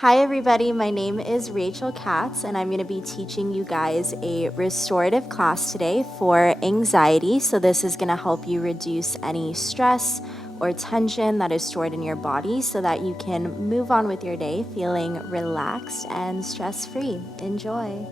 Hi everybody, my name is Rachel Katz and I'm going to be teaching you guys a restorative class today for anxiety. So this is going to help you reduce any stress or tension that is stored in your body so that you can move on with your day feeling relaxed and stress-free. Enjoy.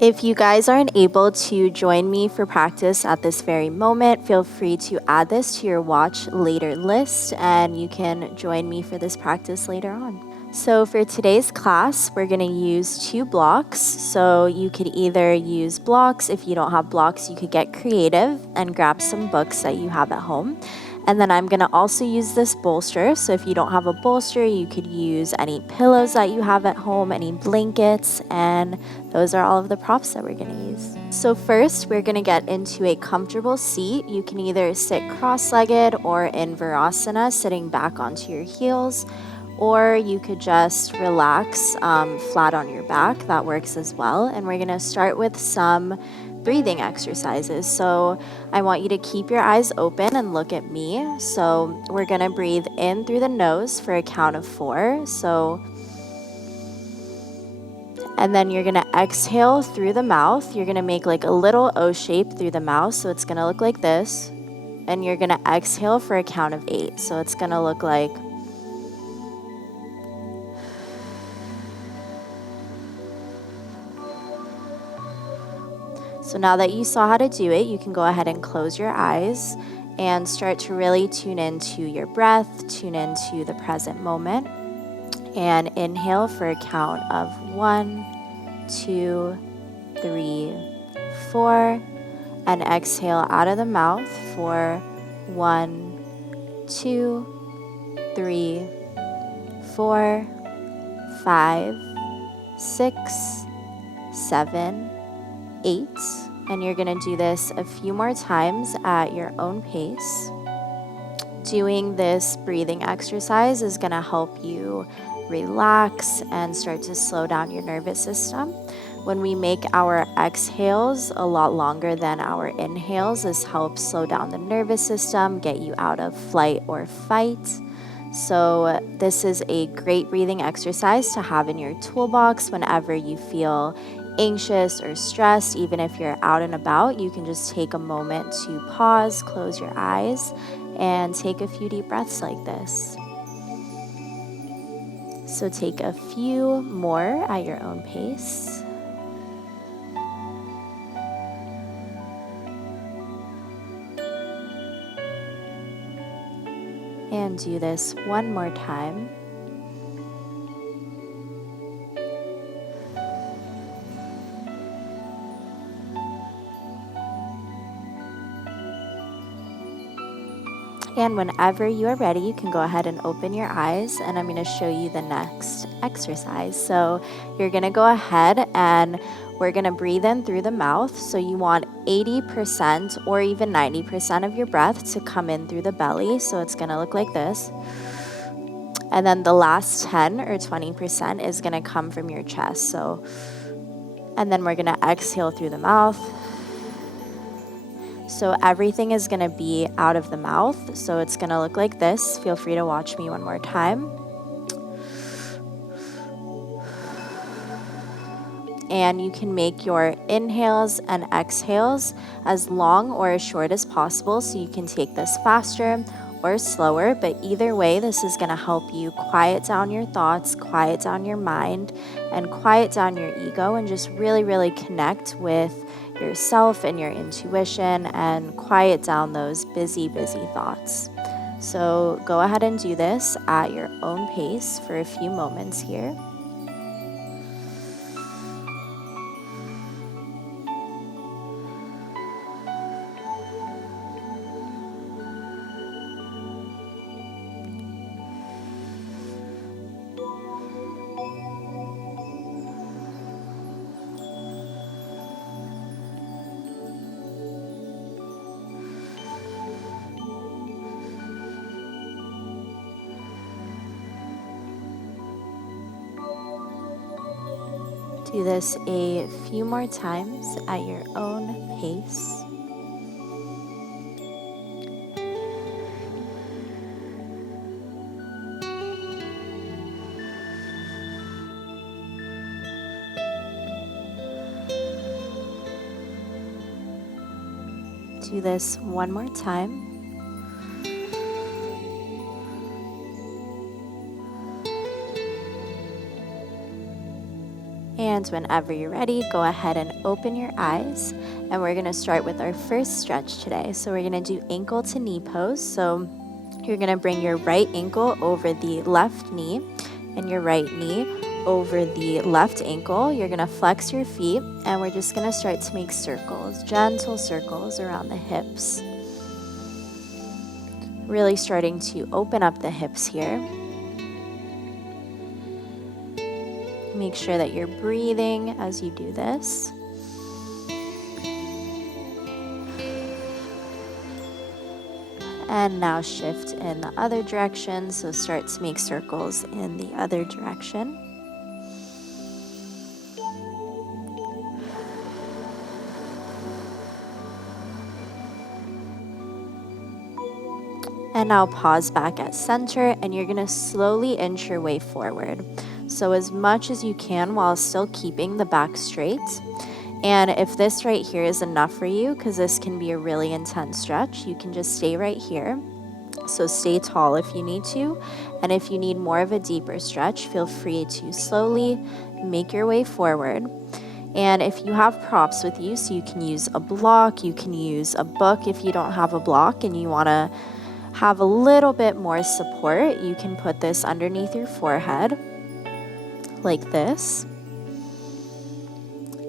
If you guys aren't able to join me for practice at this very moment, feel free to add this to your watch later list and you can join me for this practice later on. So for today's class, we're going to use 2 blocks. So you could either use blocks. If you don't have blocks, you could get creative and grab some books that you have at home. And then I'm going to also use this bolster. So if you don't have a bolster, you could use any pillows that you have at home, any blankets, and those are all of the props that we're going to use. So first, we're going to get into a comfortable seat. You can either sit cross-legged or in Virasana, sitting back onto your heels, or you could just relax flat on your back. That works as well. And we're going to start with some breathing exercises. So I want you to keep your eyes open and look at me. So we're going to breathe in through the nose for a count of 4. And then you're going to exhale through the mouth. You're going to make like a little O shape through the mouth. So it's going to look like this. And you're going to exhale for a count of 8. So it's going to look like So now that you saw how to do it, you can go ahead and close your eyes and start to really tune into your breath, tune into the present moment, and inhale for a count of 1, 2, 3, 4, and exhale out of the mouth for 1, 2, 3, 4, 5, 6, 7, 8, and you're going to do this a few more times at your own pace. Doing this breathing exercise is going to help you relax and start to slow down your nervous system. When we make our exhales a lot longer than our inhales, this helps slow down the nervous system, get you out of flight or fight. So this is a great breathing exercise to have in your toolbox whenever you feel anxious or stressed. Even if you're out and about, you can just take a moment to pause, close your eyes, and take a few deep breaths like this. So take a few more at your own pace. And do this one more time. And whenever you are ready, you can go ahead and open your eyes, and I'm going to show you the next exercise. So you're going to go ahead and we're going to breathe in through the mouth. So you want 80% or even 90% of your breath to come in through the belly. So it's going to look like this. And then the last 10 or 20% is going to come from your chest. And then we're going to exhale through the mouth. So everything is going to be out of the mouth. So it's going to look like this. Feel free to watch me one more time. And you can make your inhales and exhales as long or as short as possible. So you can take this faster or slower, but either way, this is going to help you quiet down your thoughts, quiet down your mind, and quiet down your ego, and just really, really connect with yourself and your intuition and quiet down those busy thoughts. So go ahead and do this at your own pace for a few moments here. Do this a few more times at your own pace. Do this one more time. And whenever you're ready, go ahead and open your eyes. And we're going to start with our first stretch today. So we're going to do ankle to knee pose. So you're going to bring your right ankle over the left knee and your right knee over the left ankle. You're going to flex your feet, and we're just going to start to make circles, gentle circles around the hips. Really starting to open up the hips here. Make sure that you're breathing as you do this. And now shift in the other direction, so start to make circles in the other direction. And now pause back at center, and you're gonna slowly inch your way forward. So as much as you can while still keeping the back straight. And if this right here is enough for you, because this can be a really intense stretch, you can just stay right here. So stay tall if you need to. And if you need more of a deeper stretch, feel free to slowly make your way forward. And if you have props with you, so you can use a block, you can use a book if you don't have a block and you want to have a little bit more support, you can put this underneath your forehead like this.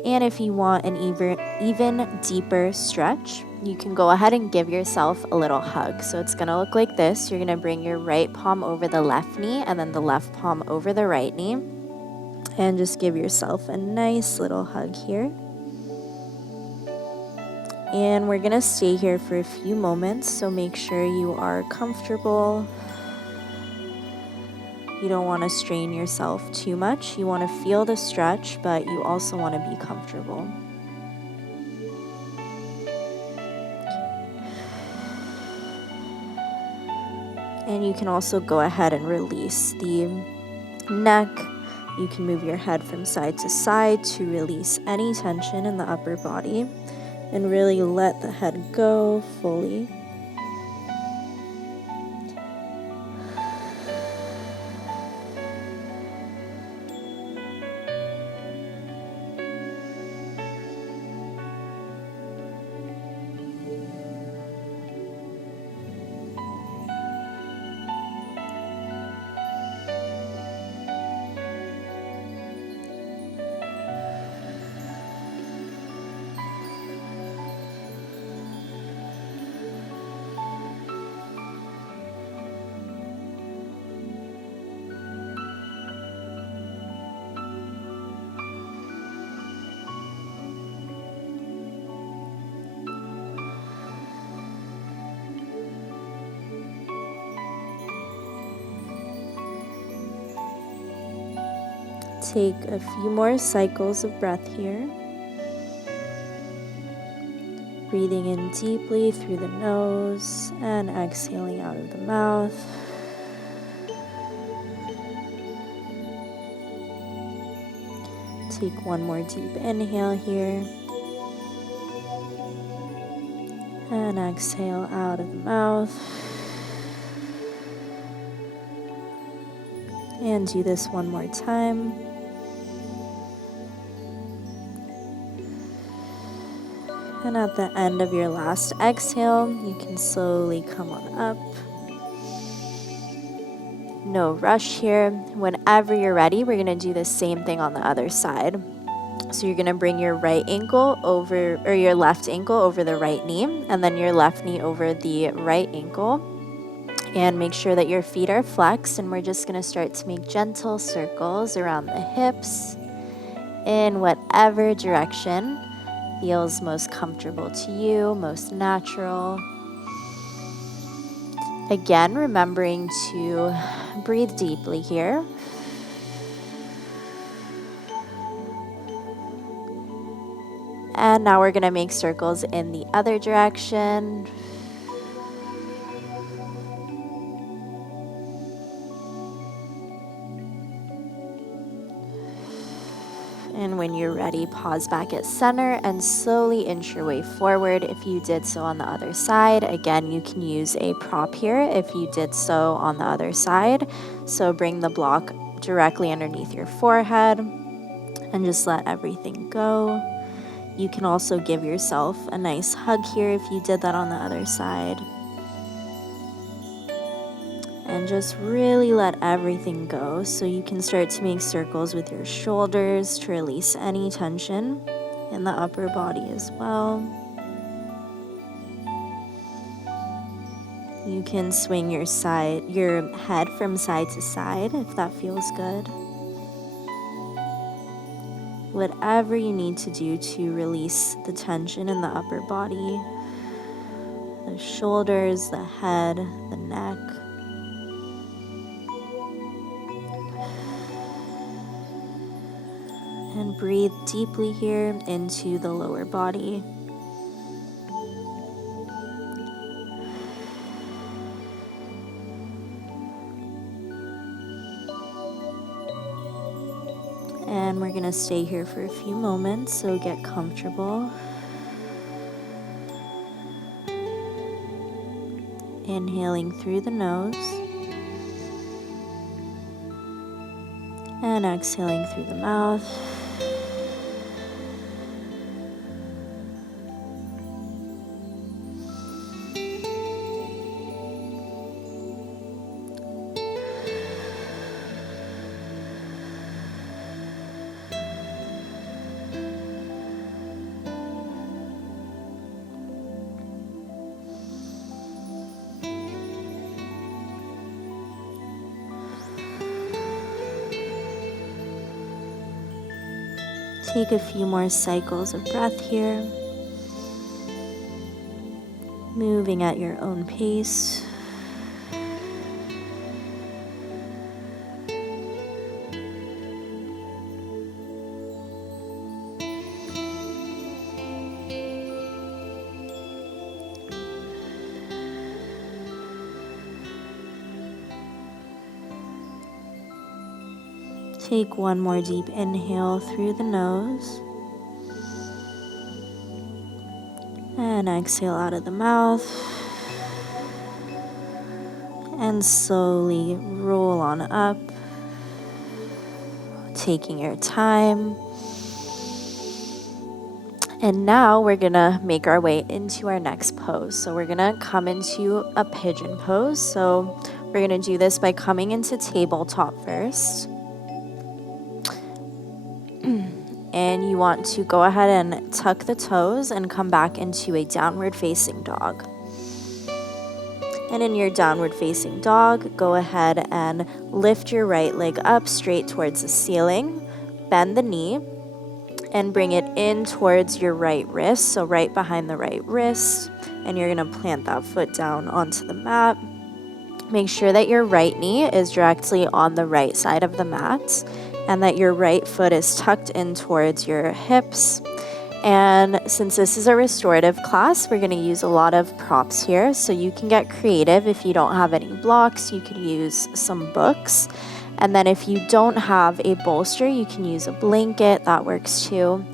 And if you want an even deeper stretch, you can go ahead and give yourself a little hug. So it's going to look like this. You're going to bring your right palm over the left knee and then the left palm over the right knee. And just give yourself a nice little hug here. And we're going to stay here for a few moments, so make sure you are comfortable. You don't want to strain yourself too much. You want to feel the stretch, but you also want to be comfortable. And you can also go ahead and release the neck. You can move your head from side to side to release any tension in the upper body and really let the head go fully. Take a few more cycles of breath here. Breathing in deeply through the nose and exhaling out of the mouth. Take one more deep inhale here. And exhale out of the mouth. And do this one more time. And at the end of your last exhale, you can slowly come on up. No rush here. Whenever you're ready, we're going to do the same thing on the other side. So you're going to bring your right ankle over, or your left ankle over the right knee, and then your left knee over the right ankle. And make sure that your feet are flexed, and we're just going to start to make gentle circles around the hips in whatever direction feels most comfortable to you, most natural. Again, remembering to breathe deeply here. And now we're going to make circles in the other direction. And when you're ready, pause back at center and slowly inch your way forward. If you did so on the other side, again, you can use a prop here if you did so on the other side. So bring the block directly underneath your forehead and just let everything go. You can also give yourself a nice hug here if you did that on the other side. And just really let everything go so you can start to make circles with your shoulders to release any tension in the upper body as well. You can swing your head from side to side if that feels good. Whatever you need to do to release the tension in the upper body, the shoulders, the head, the neck. And breathe deeply here into the lower body. And we're going to stay here for a few moments, so get comfortable. Inhaling through the nose. And exhaling through the mouth. Take a few more cycles of breath here, moving at your own pace. Take one more deep inhale through the nose. And exhale out of the mouth. And slowly roll on up, taking your time. And now we're gonna make our way into our next pose. So we're gonna come into a pigeon pose. So we're gonna do this by coming into tabletop first. And you want to go ahead and tuck the toes and come back into a downward facing dog. And in your downward facing dog, go ahead and lift your right leg up straight towards the ceiling, bend the knee, and bring it in towards your right wrist, so right behind the right wrist. And you're gonna plant that foot down onto the mat. Make sure that your right knee is directly on the right side of the mat, and that your right foot is tucked in towards your hips. And since this is a restorative class, we're going to use a lot of props here, so you can get creative. If you don't have any blocks, you could use some books. And then if you don't have a bolster, you can use a blanket, that works too.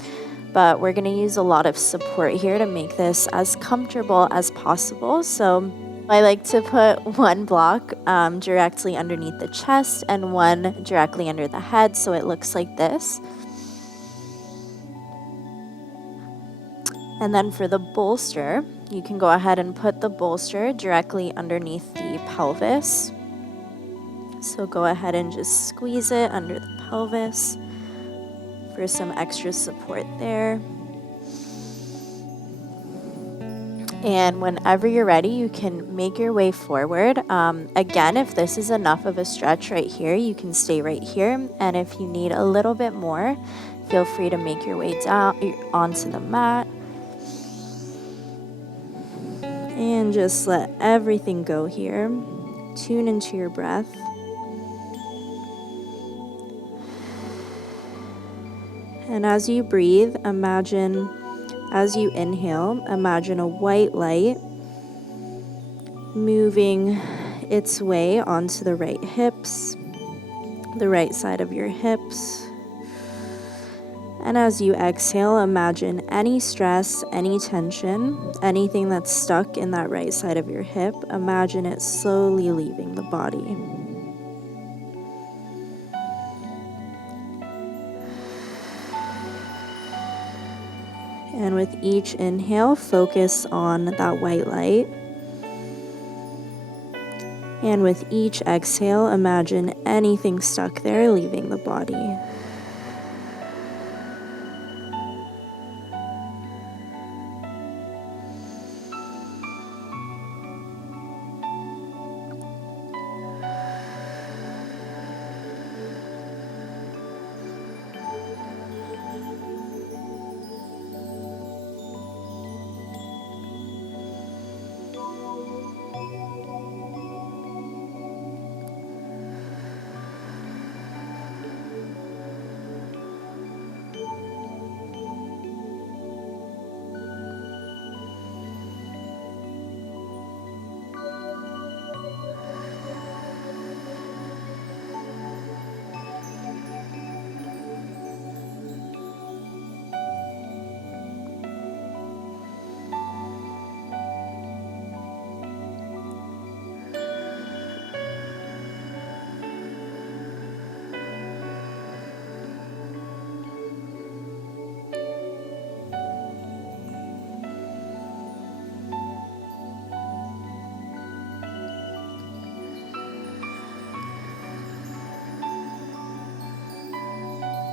But we're going to use a lot of support here to make this as comfortable as possible. So I like to put one block directly underneath the chest and one directly under the head, so it looks like this. And then for the bolster, you can go ahead and put the bolster directly underneath the pelvis. So go ahead and just squeeze it under the pelvis for some extra support there. And whenever you're ready, you can make your way forward. Again, if this is enough of a stretch right here, you can stay right here. And if you need a little bit more, feel free to make your way down onto the mat. And just let everything go here. Tune into your breath. And as you breathe, imagine, as you inhale, imagine a white light moving its way onto the right hips, the right side of your hips. And as you exhale, imagine any stress, any tension, anything that's stuck in that right side of your hip, imagine it slowly leaving the body. And with each inhale, focus on that white light. And with each exhale, imagine anything stuck there leaving the body.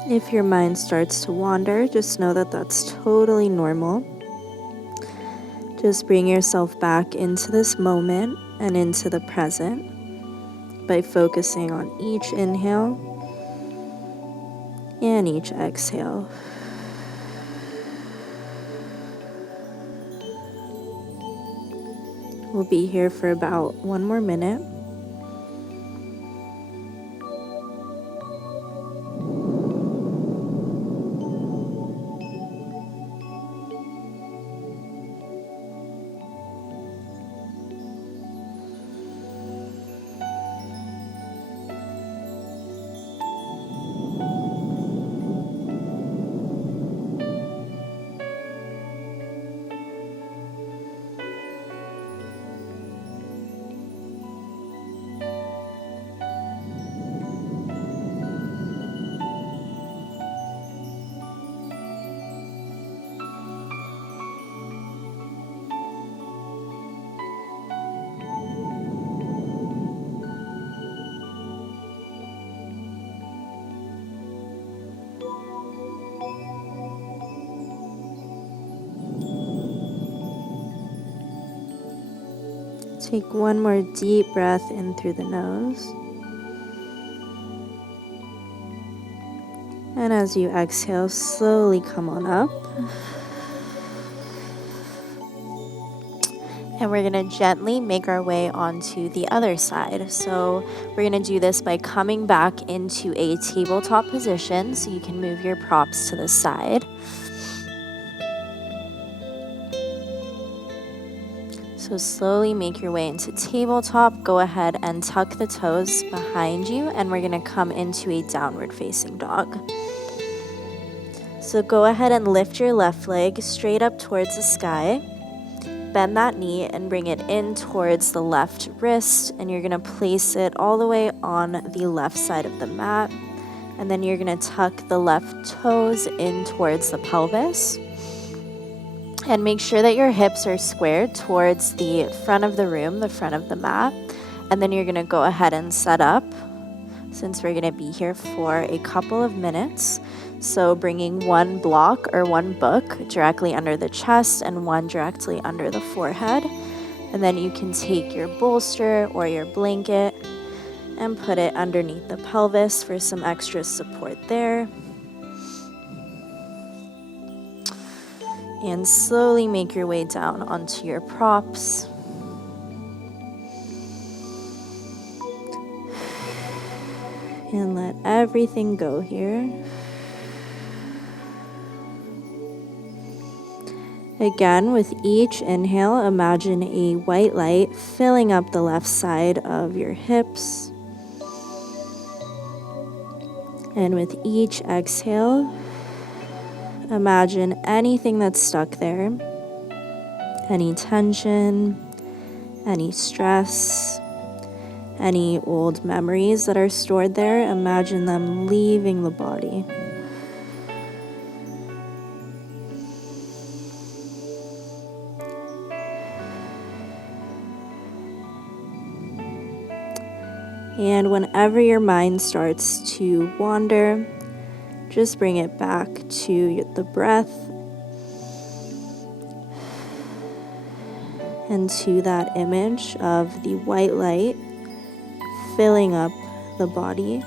If your mind starts to wander, just know that that's totally normal. Just bring yourself back into this moment and into the present by focusing on each inhale and each exhale. We'll be here for about 1 more minute. Take one more deep breath in through the nose. And as you exhale, slowly come on up. And we're going to gently make our way onto the other side. So we're going to do this by coming back into a tabletop position, so you can move your props to the side. So slowly make your way into tabletop. Go ahead and tuck the toes behind you, and we're going to come into a downward facing dog. So go ahead and lift your left leg straight up towards the sky. Bend that knee and bring it in towards the left wrist, and you're going to place it all the way on the left side of the mat. And then you're going to tuck the left toes in towards the pelvis. And make sure that your hips are squared towards the front of the room, the front of the mat. And then you're going to go ahead and set up, since we're going to be here for a couple of minutes. So bringing one block or one book directly under the chest and one directly under the forehead. And then you can take your bolster or your blanket and put it underneath the pelvis for some extra support there. And slowly make your way down onto your props. And let everything go here. Again, with each inhale, imagine a white light filling up the left side of your hips. And with each exhale, imagine anything that's stuck there, any tension, any stress, any old memories that are stored there, imagine them leaving the body. And whenever your mind starts to wander, just bring it back to the breath and to that image of the white light filling up the body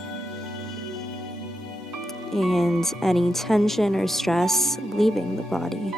and any tension or stress leaving the body.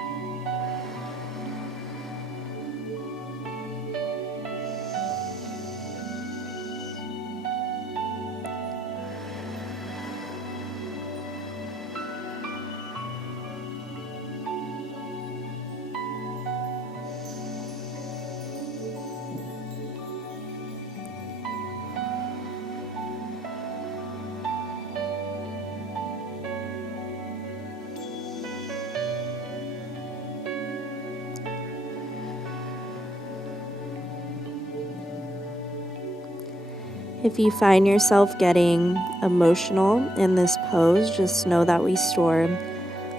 If you find yourself getting emotional in this pose, just know that we store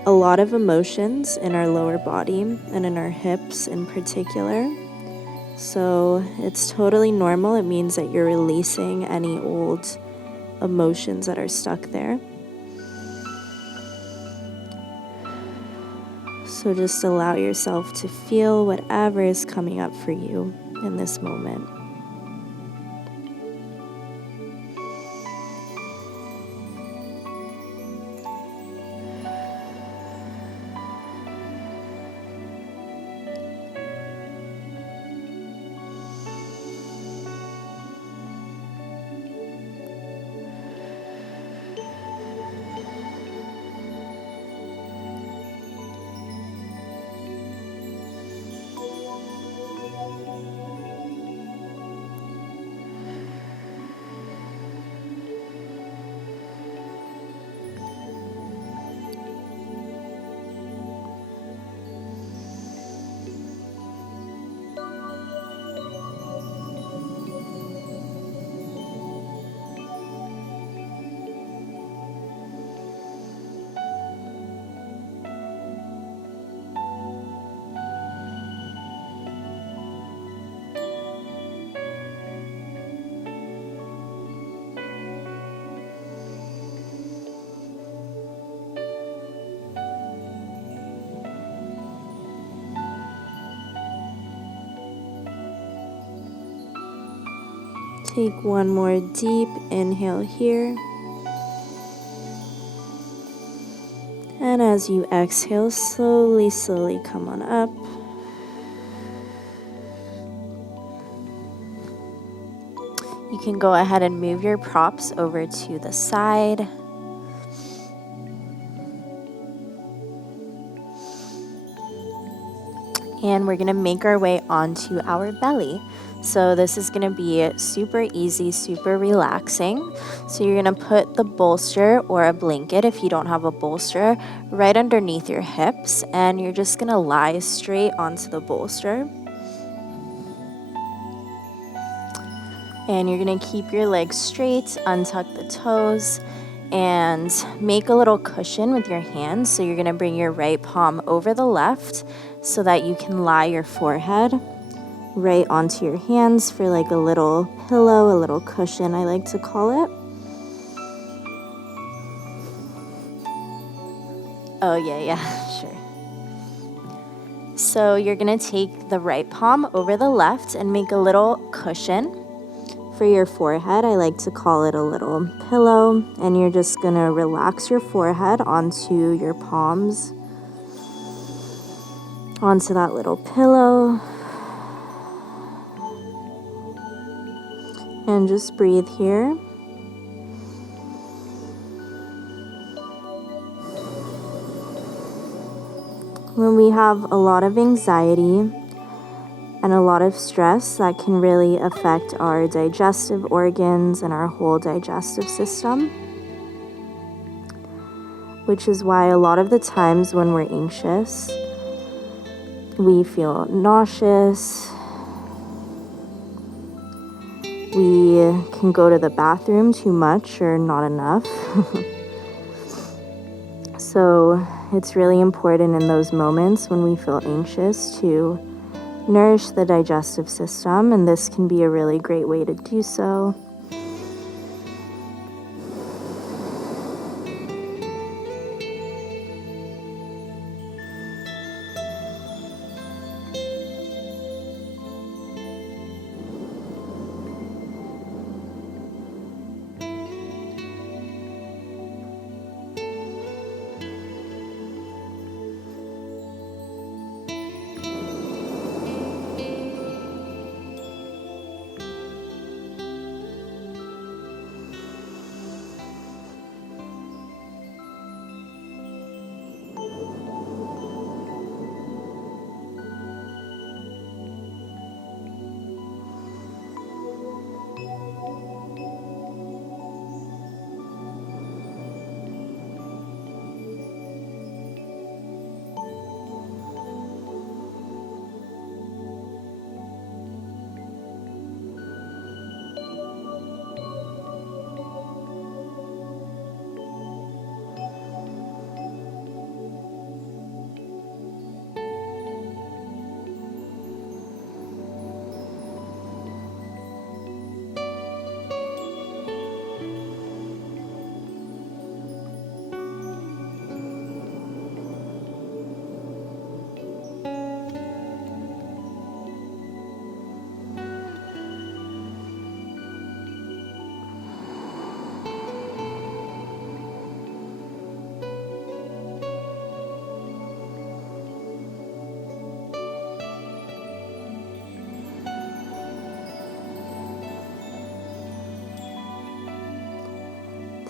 a lot of emotions in our lower body and in our hips in particular. So it's totally normal. It means that you're releasing any old emotions that are stuck there. So just allow yourself to feel whatever is coming up for you in this moment. Take one more deep inhale here. And as you exhale, slowly come on up. You can go ahead and move your props over to the side. And we're gonna make our way onto our belly. So this is gonna be super easy, super relaxing. So you're gonna put the bolster or a blanket, if you don't have a bolster, right underneath your hips, and you're just gonna lie straight onto the bolster. And you're gonna keep your legs straight, untuck the toes, and make a little cushion with your hands. So you're gonna bring your right palm over the left so that you can lie your forehead right onto your hands for like a little pillow, a little cushion, I like to call it. Oh yeah, sure. So you're gonna take the right palm over the left and make a little cushion for your forehead. I like to call it a little pillow, and you're just gonna relax your forehead onto your palms, onto that little pillow. And just breathe here. When we have a lot of anxiety and a lot of stress, that can really affect our digestive organs and our whole digestive system. which is why a lot of the times when we're anxious, we feel nauseous. We can go to the bathroom too much or not enough. So it's really important in those moments when we feel anxious to nourish the digestive system, and this can be a really great way to do so.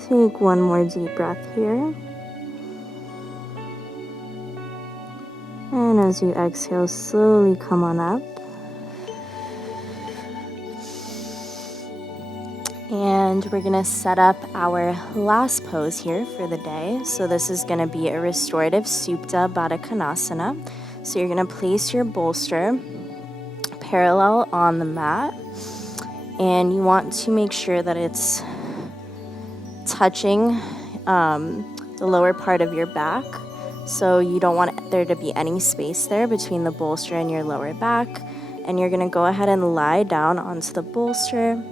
Take one more deep breath here. And as you exhale, slowly come on up. And we're going to set up our last pose here for the day. So this is going to be a restorative Supta Badakanasana. So you're going to place your bolster parallel on the mat. And you want to make sure that it's touching the lower part of your back. So you don't want there to be any space there between the bolster and your lower back. And you're going to go ahead and lie down onto the bolster.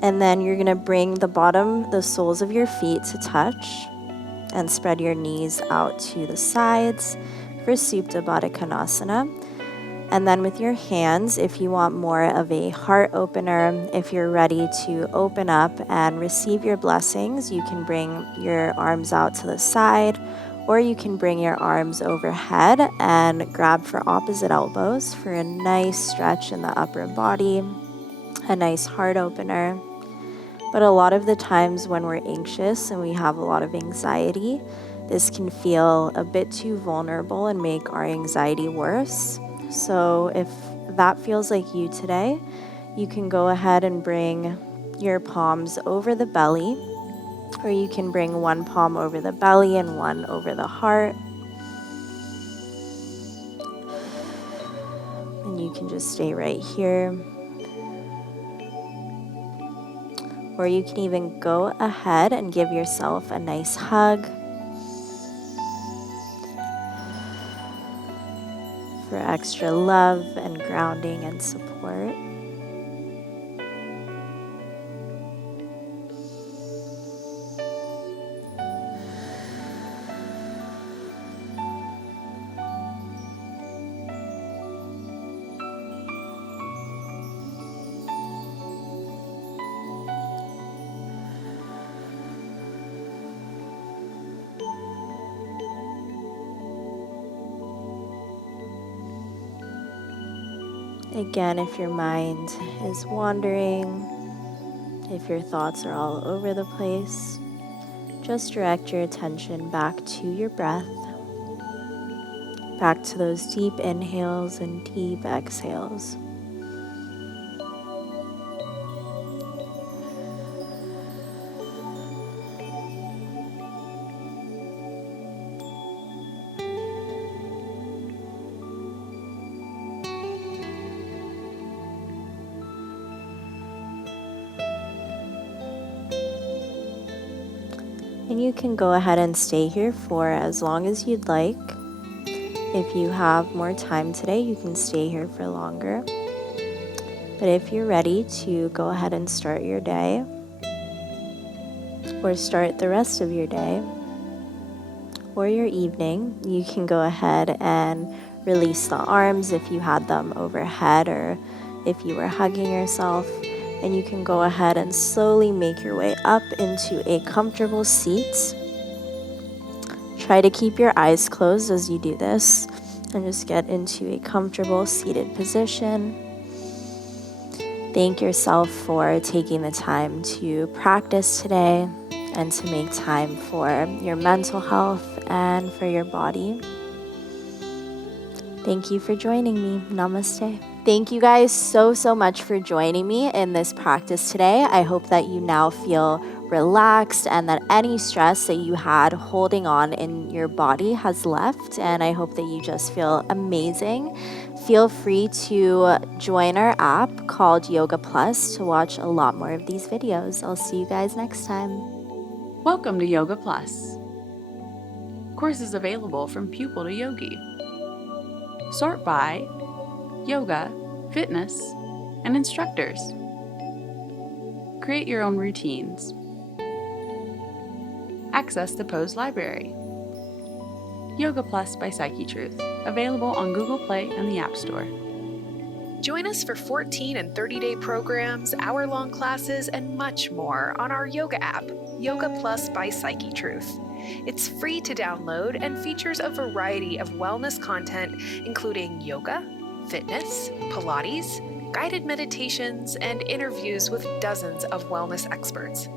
And then you're going to bring the soles of your feet to touch and spread your knees out to the sides for Supta Badakanasana. And then with your hands, if you want more of a heart opener, if you're ready to open up and receive your blessings, you can bring your arms out to the side, or you can bring your arms overhead and grab for opposite elbows for a nice stretch in the upper body, a nice heart opener. But a lot of the times when we're anxious and we have a lot of anxiety, this can feel a bit too vulnerable and make our anxiety worse. So if that feels like you today, you can go ahead and bring your palms over the belly, or you can bring one palm over the belly and one over the heart. And you can just stay right here. Or you can even go ahead and give yourself a nice hug for extra love and grounding and support. Again, if your mind is wandering, if your thoughts are all over the place, just direct your attention back to your breath, back to those deep inhales and deep exhales. And you can go ahead and stay here for as long as you'd like. If you have more time today, you can stay here for longer. But if you're ready to go ahead and start your day, or start the rest of your day, or your evening, you can go ahead and release the arms if you had them overhead or if you were hugging yourself. And you can go ahead and slowly make your way up into a comfortable seat. Try to keep your eyes closed as you do this and just get into a comfortable seated position. Thank yourself for taking the time to practice today and to make time for your mental health and for your body. Thank you for joining me. Namaste. Thank you guys so much for joining me in this practice today. I hope that you now feel relaxed and that any stress that you had holding on in your body has left, and I hope that you just feel amazing. Feel free to join our app called Yoga Plus to watch a lot more of these videos. I'll see you guys next time. Welcome to Yoga Plus. Courses available from pupil to yogi. Sort by yoga, fitness, and instructors. Create your own routines. Access the Pose library. Yoga Plus by Psyche Truth, available on Google Play and the App Store. Join us for 14 and 30-day programs, hour-long classes, and much more on our yoga app, Yoga Plus by Psyche Truth. It's free to download and features a variety of wellness content, including yoga, fitness, Pilates, guided meditations, and interviews with dozens of wellness experts.